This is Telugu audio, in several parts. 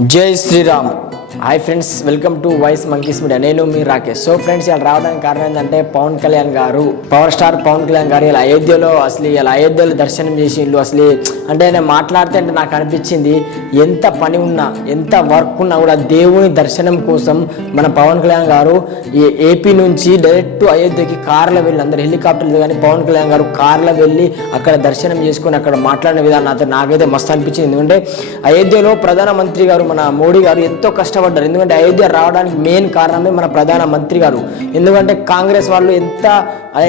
జై Sriram. Hi friends welcome to voice monkeys media నేను మీ రాకేష్. సో ఫ్రెండ్స్ ఇలా రావడానికి కారణం ఏంటంటే పవన్ కళ్యాణ్ గారు పవర్ స్టార్ పవన్ కళ్యాణ్ గారు ఇలా అయోధ్యలో అసలు ఇలా అయోధ్యలో దర్శనం చేసిండు అసలు అంటే నేను మాట్లాడితే అంటే నాకు అనిపించింది ఎంత పని ఉన్నా ఎంత వర్క్ ఉన్నా కూడా దేవుని దర్శనం కోసం మన పవన్ కళ్యాణ్ గారు ఈ ఏపీ నుంచి డైరెక్ట్ అయోధ్యకి కార్లో వెళ్ళి అందరు హెలికాప్టర్లు కానీ పవన్ కళ్యాణ్ గారు కార్లో వెళ్ళి అక్కడ దర్శనం చేసుకొని అక్కడ మాట్లాడిన విధానం అతను నాకైతే మస్తు అనిపించింది. ఎందుకంటే అయోధ్యలో ప్రధానమంత్రి గారు మన మోడీ గారు ఎంతో కష్టపడ్డారు ఎందుకంటే అయోధ్య రావడానికి మెయిన్ కారణమే మన ప్రధానమంత్రి గారు. ఎందుకంటే కాంగ్రెస్ వాళ్ళు ఎంత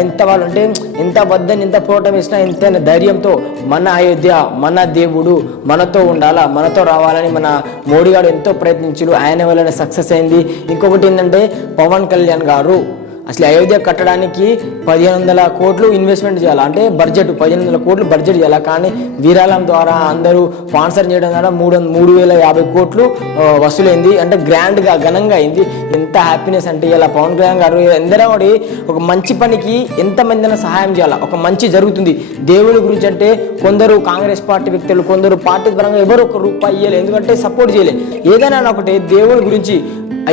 ఎంత వాళ్ళు అంటే ఎంత వద్దని ఎంత పోవటం వేసినా ఎంత ధైర్యంతో మన అయోధ్య మన దేవుడు మనతో ఉండాలా మనతో రావాలని మన మోడీ గారు ఎంతో ప్రయత్నించారు. ఆయన వల్లనే సక్సెస్ అయింది. ఇంకొకటి ఏంటంటే పవన్ కళ్యాణ్ గారు అసలు అయోధ్య కట్టడానికి పదిహేను వందల కోట్లు ఇన్వెస్ట్మెంట్ చేయాలి? అంటే బడ్జెట్ పదిహేను వందల కోట్లు బడ్జెట్ చేయాలి? కానీ విరాళం ద్వారా అందరూ స్పాన్సర్ చేయడం ద్వారా మూడు మూడు వేల యాభై కోట్లు వసూలైంది. అంటే గ్రాండ్గా ఘనంగా అయింది. ఎంత హ్యాపీనెస్ అంటే ఇలా పవన్ కళ్యాణ్ గారు ఎందరో ఒకటి ఒక మంచి పనికి ఎంతమంది సహాయం చేయాలి? ఒక మంచి జరుగుతుంది. దేవుడి గురించి అంటే కొందరు కాంగ్రెస్ పార్టీ వ్యక్తులు కొందరు పార్టీ పరంగా ఎవరు ఒక రూపాయి ఇవ్వలేదు ఎందుకంటే సపోర్ట్ చేయలేదు ఏదైనా ఒకటి దేవుడి గురించి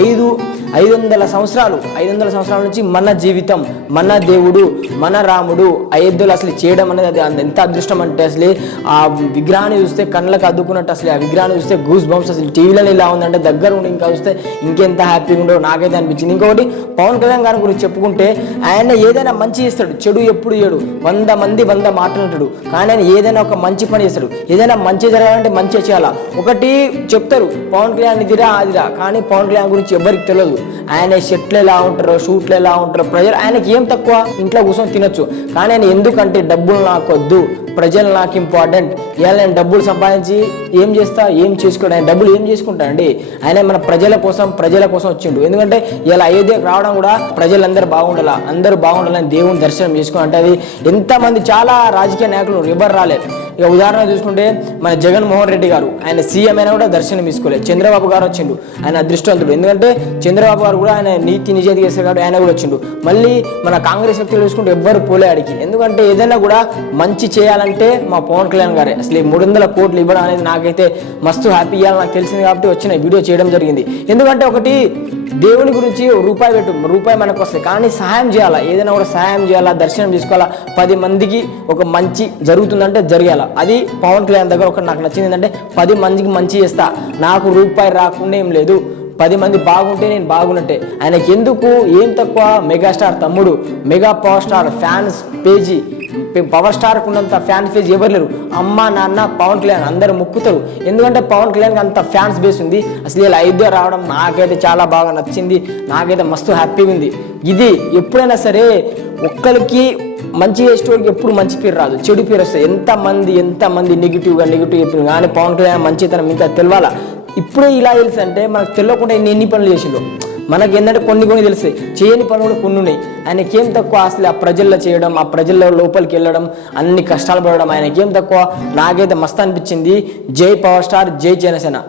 ఐదు ఐదు వందల సంవత్సరాలు ఐదు వందల సంవత్సరాల నుంచి మన జీవితం మన దేవుడు మన రాముడు అయోధ్యలో అసలు చేయడం అనేది అది అంత- ఎంత అదృష్టం అంటే అసలు ఆ విగ్రహాన్ని చూస్తే కళ్ళకు అద్దుకున్నట్టు అసలు ఆ విగ్రహాన్ని చూస్తే గూస్ బంప్స్ అసలు టీవీలో ఇలా ఉందంటే దగ్గర ఉండి ఇంకా చూస్తే ఇంకెంత హ్యాపీగా ఉండో నాకైతే అనిపించింది. ఇంకొకటి పవన్ కళ్యాణ్ గారి గురించి చెప్పుకుంటే ఆయన ఏదైనా మంచి చేస్తాడు చెడు ఎప్పుడు చేయడు. వంద మంది వంద మాట్లాడు కానీ ఆయన ఏదైనా ఒక మంచి పని చేస్తాడు. ఏదైనా మంచి జరగాలంటే మంచి చేయాలా? ఒకటి చెప్తారు పవన్ కళ్యాణ్ ఇదిరా అదిరా కానీ పవన్ కళ్యాణ్ గురించి ఎవరికి తెలియదు. ఆయన షర్ట్లు ఎలా ఉంటారో షూట్లు ఎలా ఉంటారో ప్రజలు ఆయనకి ఏం తక్కువ? ఇంట్లో కూర్చొని తినొచ్చు. కానీ ఆయన ఎందుకంటే డబ్బులు నాకు వద్దు ప్రజలు నాకు ఇంపార్టెంట్. ఇవాళ నేను డబ్బులు సంపాదించి ఏం చేస్తా ఏం చేసుకోడు ఆయన డబ్బులు ఏం చేసుకుంటాడండి? ఆయన మన ప్రజల కోసం ప్రజల కోసం వచ్చిండు. ఎందుకంటే ఇలా అయోధ్యకు రావడం కూడా ప్రజలందరూ బాగుండాలా? అందరూ బాగుండాలని దేవుని దర్శనం చేసుకుని అంటే అది ఎంతమంది చాలా రాజకీయ నాయకులు ఎవరు రాలేదు. ఇక ఉదాహరణ చూసుకుంటే మన జగన్మోహన్ రెడ్డి గారు ఆయన సీఎం అయినా కూడా దర్శనం తీసుకోలేదు. చంద్రబాబు గారు వచ్చిండు ఆయన అదృష్టవంతుడు. ఎందుకంటే చంద్రబాబు గారు కూడా ఆయన నీతి నిజాయితీ చేశారు కాబట్టి ఆయన కూడా వచ్చిండు. మళ్ళీ మన కాంగ్రెస్ వ్యక్తులు చూసుకుంటే ఎవ్వరు పోలే అడిగి ఎందుకంటే ఏదైనా కూడా మంచి చేయాలంటే మా పవన్ కళ్యాణ్ గారే. అసలు ఈ మూడు వందల కోట్లు ఇవ్వడం అనేది నాకైతే మస్తు హ్యాపీ ఇవ్వాలి నాకు తెలిసింది కాబట్టి వచ్చిన వీడియో చేయడం జరిగింది. ఎందుకంటే ఒకటి దేవుని గురించి రూపాయి పెట్టు రూపాయి మనకు వస్తుంది కానీ సహాయం చేయాలా? ఏదైనా కూడా సహాయం చేయాలా? దర్శనం చేసుకోవాలా పది మందికి ఒక మంచి జరుగుతుందంటే జరగాల? అది పవన్ కళ్యాణ్ దగ్గర ఒక నాకు నచ్చింది ఏంటంటే పది మందికి మంచి చేస్తా. నాకు రూపాయి రాకుండా ఏం లేదు. పది మంది బాగుంటే నేను బాగున్నట్టే. ఆయనకి ఎందుకు ఏం తక్కువ? మెగాస్టార్ తమ్ముడు. Mega power star fans page. Power స్టార్కు ఉన్నంత ఫ్యాన్ ఫేజ్ ఎవరు లేరు. అమ్మ నాన్న పవన్ కళ్యాణ్ అందరూ ముక్కుతారు. ఎందుకంటే పవన్ కళ్యాణ్ అంత ఫ్యాన్స్ బేస్ ఉంది. అసలు ఇలా ఐదో రావడం నాకైతే చాలా బాగా నచ్చింది. నాకైతే మస్తు హ్యాపీగా ఉంది. ఇది ఎప్పుడైనా సరే ఒక్కరికి మంచి చేసేటోడికి ఎప్పుడు మంచి పేరు రాదు. చెడు పేరు వస్తుంది ఎంతమంది ఎంతమంది నెగిటివ్గా నెగిటివ్ చెప్పిన కానీ పవన్ కళ్యాణ్ మంచితనం ఇంకా తెలవాలా? ఇప్పుడే ఇలా తెలుసు అంటే మనకు తెలియకుండా ఎన్ని ఎన్ని పనులు చేసిండు మనకి ఏంటంటే కొన్ని కొన్ని తెలుస్తాయి చేయని పనులు కూడా కొన్ని ఉన్నాయి. ఆయనకి ఏం తక్కువ అసలు ఆ ప్రజల్లో చేయడం ఆ ప్రజల్లో లోపలికి వెళ్ళడం అన్ని కష్టాలు పడడం ఆయనకి ఏం తక్కువ? నాకైతే మస్తు అనిపించింది. జై పవర్ స్టార్ జై జనసేన.